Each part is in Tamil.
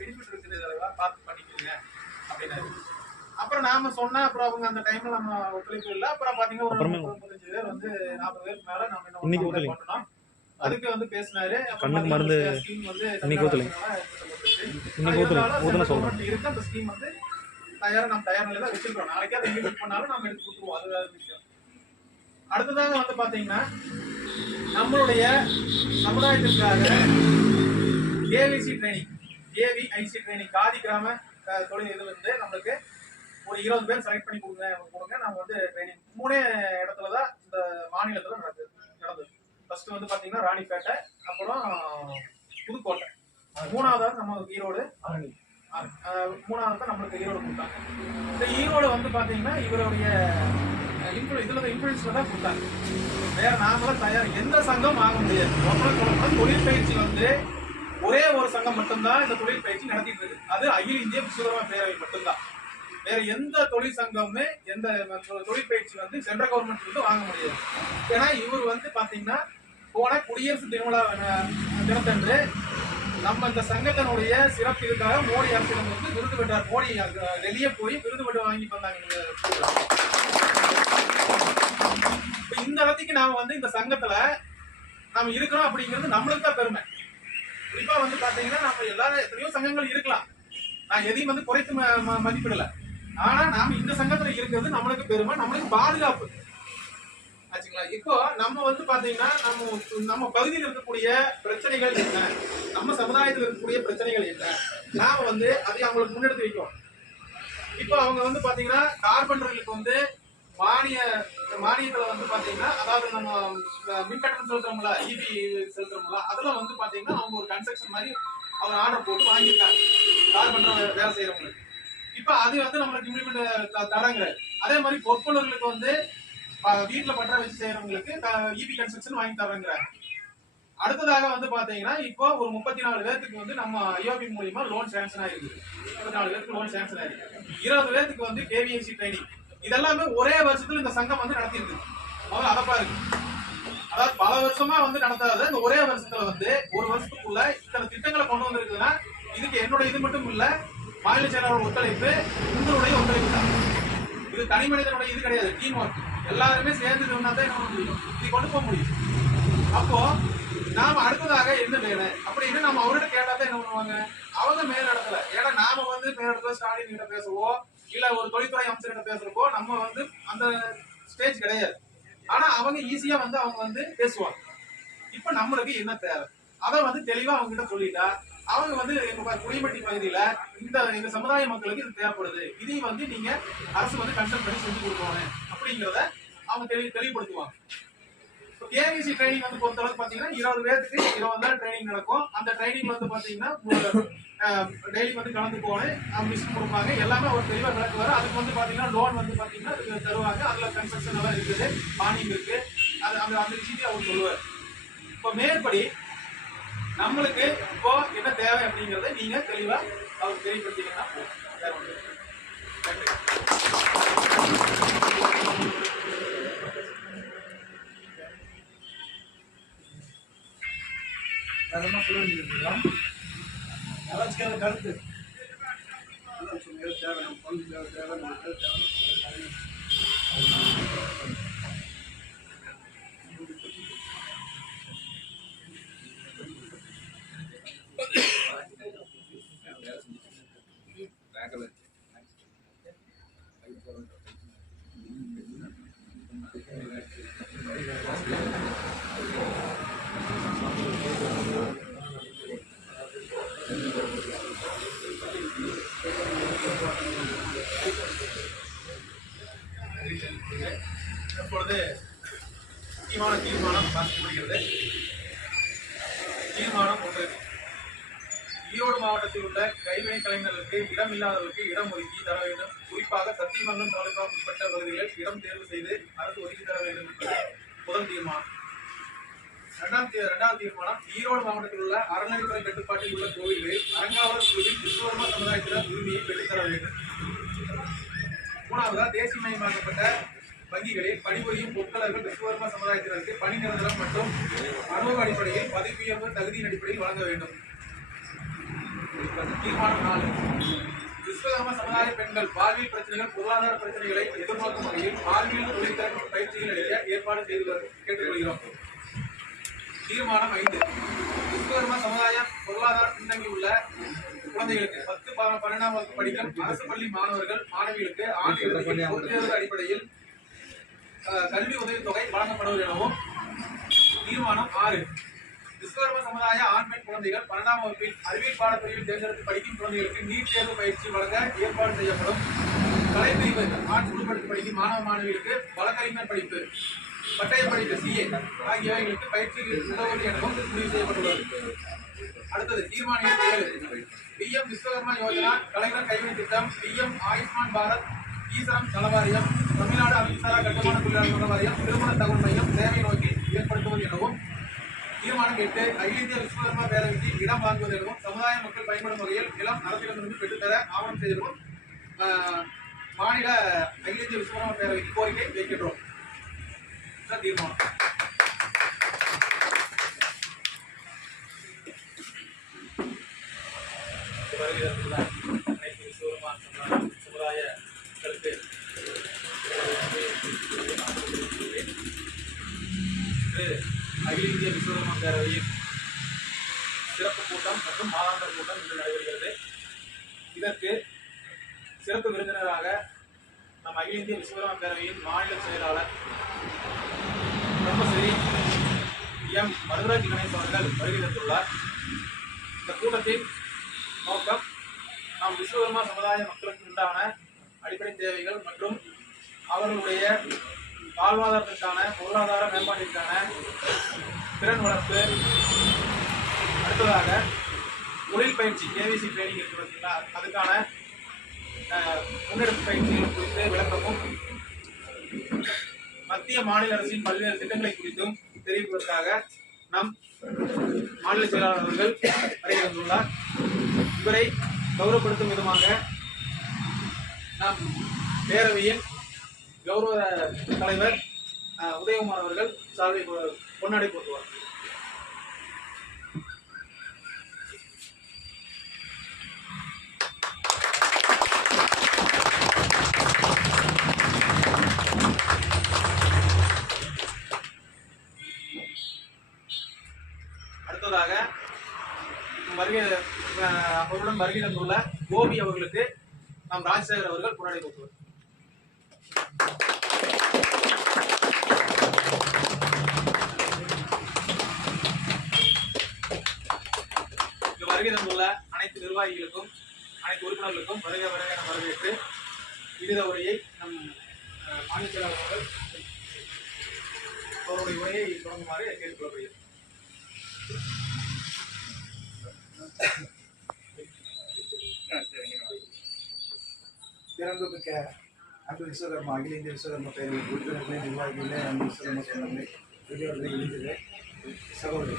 பெனிஃபிட் இருக்குது தலைவா பார்த்து பண்ணிக்கோங்க அப்படின்னாரு அப்புறம் நாம சொன்னா அப்புறம் அவங்க அந்த டைம்ல நம்ம ஒத்துழைப்பு இல்ல. அப்புறம் பாத்தீங்கன்னா ஒரு முப்பத்தஞ்சு பேர் வந்து நாற்பது பேருக்கு மேல நம்ம என்ன பண்ணோம், அதுக்கு வந்து பேசினாரு. கண்ணுக்கு மருந்து இன்னைக்கு ஒத்துழைப்பு. இன்னைக்கு ஒத்துழைப்பு. ஊத்துனா சொல்றேன். இருக்கு. அந்த ஸ்கீம் வந்து தயாரா நம்ம தயார் நிலையில வச்சிருக்கோம். நாளைக்கே அதை இம்ப்ளிமெண்ட் பண்ணாலும் நம்ம எடுத்து கொடுத்துருவோம். அது வேற விஷயம். அடுத்ததாக வந்து பாத்தீங்கன்னா நம்மளுடைய சமுதாயத்திற்காக AVC training AVIC training khadi கிராம தொழில் இது வந்து நம்மளுக்கு ஒரு இருபது பேர் செலக்ட் பண்ணி கொடுங்க கொடுங்க. நம்ம வந்து ட்ரைனிங் மூணே இடத்துல தான் இந்த மாநிலத்தில் நடக்குது நடந்தது. ஃபர்ஸ்ட் வந்து பாத்தீங்கன்னா ராணிப்பேட்டை அப்புறம் புதுக்கோட்டை. மூணாவது நம்ம ஈரோடு மூணாவது தான் நம்மளுக்கு ஈரோடு கொடுத்தாங்க. இந்த ஈரோடு வந்து பாத்தீங்கன்னா இவருடைய இன்ஃபுளு இதுல இன்ஃபுளுன்ஸ்ல தான் கொடுத்தாங்க. வேற நாமளும் தயார் எந்த சங்கம் ஆக முடியாது. தொழில் பயிற்சி வந்து ஒரே ஒரு சங்கம் மட்டும்தான் இந்த தொழில் பயிற்சி நடத்திட்டு இருக்கு. அது அகில இந்திய விஸ்வகர்மா பேரவை மட்டும்தான். வேற எந்த தொழில் சங்கமுமே எந்த தொழில் பயிற்சி வந்து சென்ட்ரல் கவர்மெண்ட் வந்து வாங்க முடியாது. ஏன்னா இவர் வந்து பாத்தீங்கன்னா போன குடியரசு திருவிழா தினத்தன்று நம்ம இந்த சங்கத்தினுடைய சிறப்பு இதுக்காக மோடி அரசிடம் வந்து விருது பெற்றார். மோடி வெளியே போய் விருது பெற்று வாங்கி வந்தாங்க இந்த இடத்துக்கு நாம வந்து இந்த சங்கத்துல நாம இருக்கிறோம் அப்படிங்கிறது நம்மளுக்கு தான் பெருமை. குறிப்பா வந்து பாத்தீங்கன்னா நம்ம எல்லாரும் எத்தனையோ சங்கங்கள் இருக்கலாம். நான் எதையும் வந்து குறைத்து ம- ம- மதிப்பிடல. ஆனா நாம இந்த சங்கத்துல இருக்கிறது நம்மளுக்கு பெருமை நம்மளுக்கு பாதுகாப்பு. ஆச்சுங்களா? இப்போ நம்ம வந்து பாத்தீங்கன்னா நம்ம நம்ம பகுதியில் இருக்கக்கூடிய பிரச்சனைகள் என்ன? நம்ம சமுதாயத்தில் இருக்கக்கூடிய பிரச்சனைகள் என்ன? நாம வந்து அதை அவங்களுக்கு முன்னெடுத்து வைக்கிறோம் இப்போ அவங்க வந்து பாத்தீங்கன்னா கார்பன்களுக்கு வந்து மானிய மானியத்துல வந்து பாத்தீங்கன்னா அதாவது நம்ம மின்கட்டணம் செலுத்துறோம்ல இபி செலுத்துறோம்ல அதுல வந்து பாத்தீங்கன்னா அவங்க ஒரு கன்ஸ்ட்ரக்ஷன் மாதிரி அவங்க ஆர்டர் போட்டு வாங்கியிருக்காங்க. கார்பன்டர் வேலை செய்யறவங்களுக்கு. இப்போ அது வந்து நம்மளுக்கு இம்ப்ளிமெண்ட் தராங்க அதே மாதிரி பொறுப்புள்ளவர்களுக்கு வந்து அஹ், வீட்டுல பற்ற வச்சு செய்யறவங்களுக்கு இபி கன்ஸ்ட்ரக்ஷன் வாங்கி தர்றாங்கிறாங்க. அடுத்ததாக வந்து பாத்தீங்கன்னா இப்போ ஒரு முப்பத்தி நாலு பேர்த்துக்கு வந்து நம்ம ஐஓபி மூலியமா லோன் சாங்ஷன் ஆயிருக்கு. முப்பத்தி நாலு பேருக்கு லோன் சாங்ஷன் ஆயிருக்கு. இருபது பேர்த்துக்கு வந்து கேவிஎஸ்சி ட்ரைனிங் இதெல்லாமே ஒரே வருஷத்துல இந்த சங்கம் வந்து நடத்திருக்கு முதல்ல அதை பாருங்க. அதாவது பல வருஷமா வந்து நடத்தாத இந்த ஒரே வருஷத்துல வந்து ஒரு வருஷத்துக்குள்ள இத்தனை திட்டங்களை கொண்டு வந்திருக்குன்னா இதுக்கு என்னோட இது மட்டும் இல்ல மாநில செயலாளர் ஒத்துழைப்பு உங்களுடைய ஒத்துழைப்பு தான். இது தனி மனிதனுடைய இது கிடையாது டீம் ஒர்க் எல்லாருமே சேர்ந்து இது தான் என்ன பண்ண முடியும்? இது கொண்டு போக முடியும். அப்போ நாம அடுத்ததாக என்ன வேணும் அப்படின்னு நம்ம அவர்கிட்ட கேட்டா தான் என்ன பண்ணுவாங்க? அவங்க மேலிடத்துல. ஏன்னா நாம வந்து மேல் இடத்துல ஸ்டாலின் கிட்ட பேசவோ இல்ல ஒரு தொழில்துறை அமைச்சர்கிட்ட பேசுறப்போ நம்ம வந்து அந்த ஸ்டேஜ் கிடையாது. ஆனா அவங்க ஈஸியா வந்து அவங்க வந்து பேசுவாங்க. இப்ப நம்மளுக்கு என்ன தேவை? அதை வந்து தெளிவா அவங்க கிட்ட சொல்லிட்டா அவங்க வந்து எங்க ப- குடிமட்டி பகுதியில இந்த எங்க சமுதாய மக்களுக்கு இது தேவைப்படுது. இதையும் வந்து நீங்க அரசு வந்து கன்சல்ட் பண்ணி செஞ்சு கொடுக்கணும் அப்படிங்கிறத அவங்க தெளி தெளிவுபடுத்துவாங்க. கேவிசி ட்ரைனிங் வந்து பொறுத்தளவுக்கு பாத்தீங்கன்னா இருபது பேருக்கு இருபது நாள் ட்ரைனிங் நடக்கும். அந்த ட்ரைனிங் வந்து பாத்தீங்கன்னா டெய்லி வந்து கலந்து போனேன் மிஷின் கொடுப்பாங்க. எல்லாமே ஒரு தெளிவாக விளக்குவார் அதுக்கு வந்து பாத்தீங்கன்னா லோன் வந்து பாத்தீங்கன்னா அதுக்கு தருவாங்க. அதுல கன்ஸ்ட்ரக்ஷன் எல்லாம் இருக்குது. பானிங் இருக்கு. அது அந்த அந்த விஷயத்தையும் அவர் சொல்லுவார். இப்போ மேற்படி நம்மளுக்கு இப்போ என்ன தேவை அப்படிங்கிறத நீங்க தெளிவா அவர் தெளிவுபடுத்திங்கன்னா வேற ஒன்று நன்றி. தரமாக சொல்ல வேண்டியிருக்கலாம் யாராச்சும் கருத்து தேவை நம்ம குழந்தை தேவை தேவை தேவை இப்பொழுது முக்கியமான தீர்மானம் வாசிக்கப்படுகிறது தீர்மானம் ஒன்று. ஈரோடு மாவட்டத்தில் உள்ள கைவினை கலைஞர்களுக்கு இடம் இல்லாதவர்களுக்கு இடம் ஒதுக்கி தர வேண்டும். குறிப்பாக சத்தியமங்கலம் தாலுகா உட்பட்ட பகுதிகளில் இடம் தேர்வு செய்து அரசு ஒதுக்கி தர வேண்டும் என்பது முதல் தீர்மானம். இரண்டாம் தீ- இரண்டாவது தீர்மானம் ஈரோடு மாவட்டத்தில் உள்ள அறநிலைத்துறை கட்டுப்பாட்டில் உள்ள கோவில்களில் அறங்காவலர் குழுவில் விஸ்வகர்மா சமுதாயத்தினர் உரிமையை பெற்றுத்தர வேண்டும். மூணாவதா தேசியமயமாக்கப்பட்ட வங்கிகளில் பணிபுரியும் பொருட்களர்கள் விஸ்வகர்மா சமுதாயத்தினருக்கு பணி நிரந்தரம் மற்றும் அனுபவ அடிப்படையில் பதவி உயர்வு தகுதியின் அடிப்படையில் வழங்க வேண்டும். தீர்மானம் நாலு. விஸ்வகர்ம சமுதாய பெண்கள் வாழ்வியல் பிரச்சனைகள் பொருளாதார பிரச்சனைகளை எதிர்நோக்கும் வகையில் வாழ்வியல் தொழிற்திறன் பயிற்சிகள் அளிக்க ஏற்பாடு செய்து கேட்டுக்கொள்கிறோம். தீர்மானம் ஐந்து விஸ்வகர்ம சமுதாய பொருளாதார பின்னங்கி உள்ள குழந்தைகளுக்கு பத்து ப- பன்னெண்டாம் வகுப்பு படிக்கும் அரசு பள்ளி மாணவர்கள் மாணவிகளுக்கு ஆண்டு இறுதியில் அடிப்படையில் கல்வி உதவித்தொகை வழங்கப்படுவது எனவும் தீர்மானம் ஆறு. விஸ்வகர்ம சமுதாய ஆண் பெண் குழந்தைகள் பன்னெண்டாம் வகுப்பில் அறிவியல் பாடப்பிரிவில் தேர்ந்தெடுத்து படிக்கும் குழந்தைகளுக்கு நீட் தேர்வு பயிற்சி வழங்க ஏற்பாடு செய்யப்படும். கலைப்பிரிவு ஆட்சி உட்படுத்தி படிக்கும் மாணவ மாணவிகளுக்கு வழக்கறிஞர் படிப்பு. பட்டய படிப்பு சிஏ ஆகியவைகளுக்கு பயிற்சி உதவுவது எனவும் முடிவு செய்யப்பட்டுள்ளது. அடுத்தது தீர்மான பிஎம் விஸ்வகர்மா யோஜனா கலைஞர் கைவினை திட்டம் பிஎம் ஆயுஷ்மான் பாரத் ஈஸ்வரம் நலவாரியம் தமிழ்நாடு அமைச்சரா கட்டுமான தொழிலாளர் நலவாரியம் திருமண தகவல் மையம் சேவை நோக்கி ஏற்படுத்துவது எனவும் தீர்மானம் எட்டு அகில இந்திய விஸ்வகர்மா பேரவைக்கு இடம் வாங்குவது எனவும் சமுதாய மக்கள் பயன்படும் வகையில் நிலம் அரசிடமிருந்து பெற்றுத்தர ஆவணம் செய்திருக்கும் மாநில அகில இந்திய விஸ்வகர்மா பேரவைக்கு கோரிக்கை வைக்கின்றோம். தீர்மானம் வருகிறதுல அனைத்து விஸ்வகர்மா சமுதாய- கருத்து மக்களுக்கு அகில இந்திய விஸ்வகர்மா பேரவையின் சிறப்பு கூட்டம் மற்றும் மாதாந்திர கூட்டம் இன்று நடைபெறுகிறது இதற்கு சிறப்பு விருந்தினராக நம் அகில இந்திய விஸ்வகர்மா பேரவையின் மாநில செயலாளர் பிரம்மஸ்ரீ எம். மருதராஜ் கணேஷ் அவர்கள் வருகை தந்துள்ளார். இந்த கூட்டத்தின் நோக்கம் நாம் விஸ்வகர்மா சமுதாய மக்களுக்கு உண்டான அடிப்படை தேவைகள் மற்றும் அவர்களுடைய வாழ்வாதாரத்திற்கான பொருளாதார மேம்பாட்டிற்கான திறன் வளர்ப்பு. அடுத்ததாக தொழில் பயிற்சி கேவிசி ட்ரைனிங் இருக்கு பார்த்தீங்களா அதுக்கான முன்னெடுப்பு பயிற்சிகள் குறித்து விளக்கமும் மத்திய மாநில அரசின் பல்வேறு திட்டங்களை குறித்தும் தெரிவிப்பதற்காக நம் மாநில செயலாளர் அவர்கள் வருகை வந்துள்ளார். இவரை கௌரவப்படுத்தும் விதமாக நம் பேரவையின் கௌரவ தலைவர் உதயகுமார் அவர்கள் சால்வை பொ- பொன்னாடை போட்டுவார் அஹ், வருகை தந்துள்ள கோபி அவர்களுக்கு நாம் ராஜசேகர் அவர்கள் பொன்னாடை போட்டுவார் வருகை தந்துள்ள அனைத்து நிர்வாகிகளுக்கும் அனைத்து உறுப்பினர்களுக்கும் வருக வருக என வரவேற்று விகித உரையை நம் மாநில செயலாளர் அவர்கள் அவருடைய உரையை தொடங்குமாறு கேட்டுக்கொள்ளப்படுகிறது பிறந்து மிக்க அன்பு விஸ்வகர்மா அகில இந்திய விஸ்வகர்மா பேரவை உறுப்பினர்களே நிர்வாகிகளே அன்பு விஸ்வகர்மா சொந்தங்களே பெரியவர்களே இளைஞர்களே சகோதரி.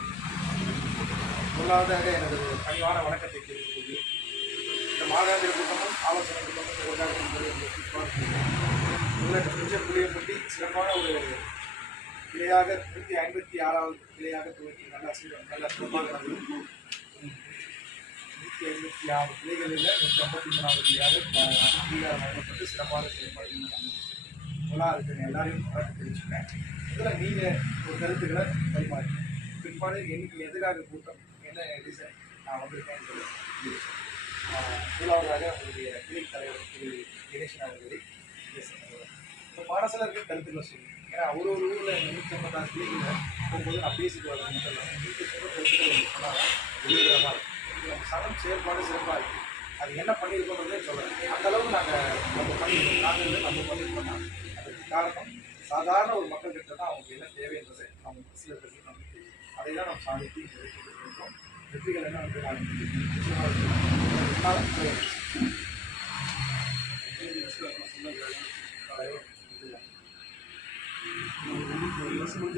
முதலாவதாக எனது பணிவான வணக்கத்தை தெரிவித்துக் இந்த மாதாந்திர கூட்டமும் ஆலோசனை கூட்டமும் கொண்டாடும் என்பதை உங்களுக்கு பார்க்கிறேன். முதல்ல புளியப்பட்டி சிறப்பான ஒரு கிளையாக நூற்றி ஐம்பத்தி ஆறாவது கிளையாக துவக்கி நல்லா செய்ய நல்லா சிறப்பாக நடந்தது நூற்றி ஐம்பத்தி ஆறு கிளைகளில் நூற்றி ஐம்பத்தி மூணாவது கிளையாக அங்கீகாரம் வழங்கப்பட்டு சிறப்பாக செயல்பாடு முதலாக அதுக்கு எல்லாரையும் பாராட்டு தெரிவிச்சுக்கிறேன் இதில் நீங்கள் ஒரு கருத்துக்களை பரிமாறி பிற்பாடு எனக்கு எதுக்காக கூட்டம் என்ன ரீசன் நான் வந்திருக்கேன் முதலாவதாக உங்களுடைய கிளிக் தலைவர் திரு கணேசன் அவர்களை பேசுகிறார் இப்போ பாடசாலருக்கு கருத்துக்களை சொல்லுங்கள் ஏன்னா ஒரு ஒரு ஊரில் நூற்றி ஐம்பத்தாறு கிளைகளில் போகும்போது நான் பேசிட்டு வரேன் முதல்ல வீட்டு சொல்ல கருத்துக்கள் சொன்னால் வெளியிடமாக இருக்கும் இது சனம் செயல்பாடு சிறப்பாக இருக்குது அது என்ன பண்ணியிருக்கோன்றதே சொல்கிறேன் அந்த அளவுக்கு நாங்கள் நம்ம பண்ணியிருக்கோம். நாங்கள் நம்ம பண்ணியிருக்கோம் அதுக்கு காரணம் சாதாரண ஒரு மக்கள் கிட்ட தான் அவங்களுக்கு என்ன தேவைன்றது நம்ம சிலருக்கு நமக்கு அதை தான் நம்ம சாதித்து இருக்கோம் வெற்றிகள் என்ன வந்து நான்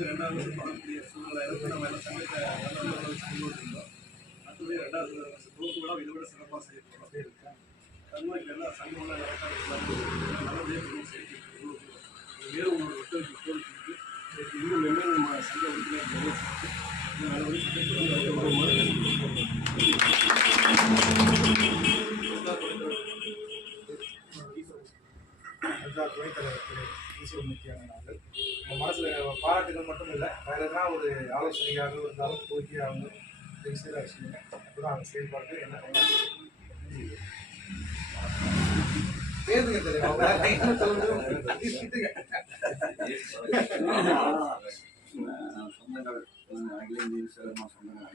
ரெண்டாவது வருஷம் பண்ணக்கூடிய சூழ்நிலை நம்ம எல்லாம் சங்கத்தை வந்து ரெண்டாவது குழுக்கூடாக இதை விட சிறப்பாக செய்யணும் அப்படி இருக்கேன் அது சங்கமெல்லாம் நல்லபடியாக குழு செய்யணும் வேறு உங்களோட ஒத்துழைப்பு கோரிக்கை இன்னும் வெவ்வேறு நம்ம சங்க அதுதான் துணைத்தலைவர் திரு ஈஸ்வர மூர்த்தியான நாங்கள் நம்ம பாராட்டுகள் மட்டும் இல்லை வேறு எதனா ஒரு ஆலோசனையாக இருந்தாலும் கோரிக்கையாக இருந்தாலும் தெரிஞ்சதாக வச்சுக்கோங்க என்ன சொந்தங்கள் அகில இந்திய சொந்தங்கள்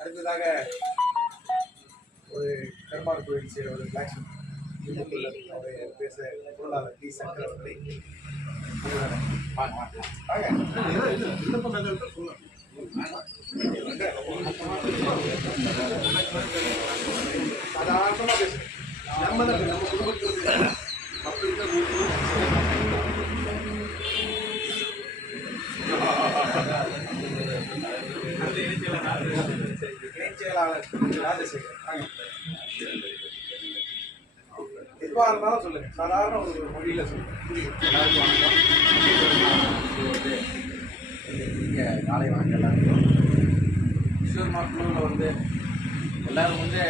அடுத்ததாக ஒரு கருமாடு கோயில் ஒரு பிளாக் பேச பொருளாளர் டி சங்கர் அவர்களை வாங்க, வாங்க. நம்ம தான் நம்ம குடும்பத்தில் மக்களுக்கு இருந்தாலும் சொல்லுங்க சாதாரண ஒரு மொழியில சொல்லுங்க எல்லாருக்கும் வணக்கம் வந்து இங்கே காலை வணக்கம் எல்லாருக்கும் கிஷோர் மாக்குழுவில் வந்து எல்லாரும் வந்து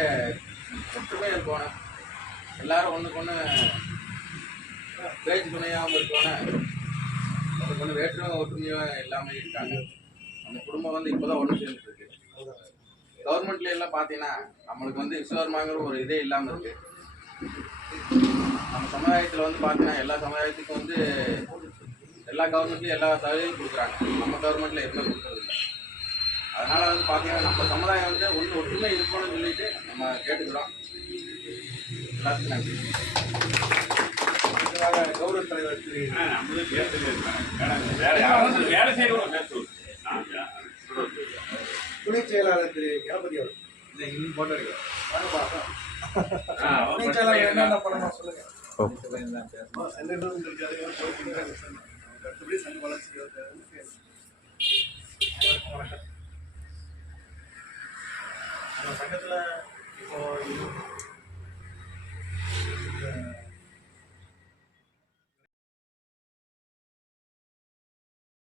ஒற்றுமையாக இருக்கணும் எல்லாரும் ஒன்றுக்கு ஒன்று பேச்சு துணையாகவும் இருக்கணும் ஒன்றுக்கு ஒன்று வேற்றுமை ஒற்றுமையாக இல்லாமல் இருக்காங்க நம்ம குடும்பம் வந்து இப்போ தான் ஒன்று சேர்ந்துட்டு கவர்மெண்ட்ல எல்லாம் பார்த்தீங்கன்னா நம்மளுக்கு வந்து விஸ்வகர்மாங்கிற ஒரு இதே இல்லாமல் இருக்குது நம்ம சமுதாயத்தில் வந்து பார்த்தீங்கன்னா எல்லா சமுதாயத்துக்கும் வந்து எல்லா கவர்மெண்ட்லையும் எல்லா சலுகையும் கொடுக்குறாங்க. நம்ம கவர்மெண்ட்டில் எதுவுமே கொடுக்குறது இல்லை. அதனால் வந்து பார்த்தீங்கன்னா நம்ம சமுதாயம் வந்து ஒன்று ஒற்றுமை இருக்கணும்னு சொல்லிட்டு நம்ம கேட்டுக்கிறோம். எல்லாத்துக்கும் நன்றி. கௌரவ தலைவர் திரு வேலை செய்யறவங்க பேசுவோம் துணைச் செயலாளர் திரு கணபதி அவர்கள். போட்டோ எடுக்கிறோம் துணைச் செயலாளர் என்னென்ன பண்ணணும் சொல்லுங்க. சங்கத்துல இப்போ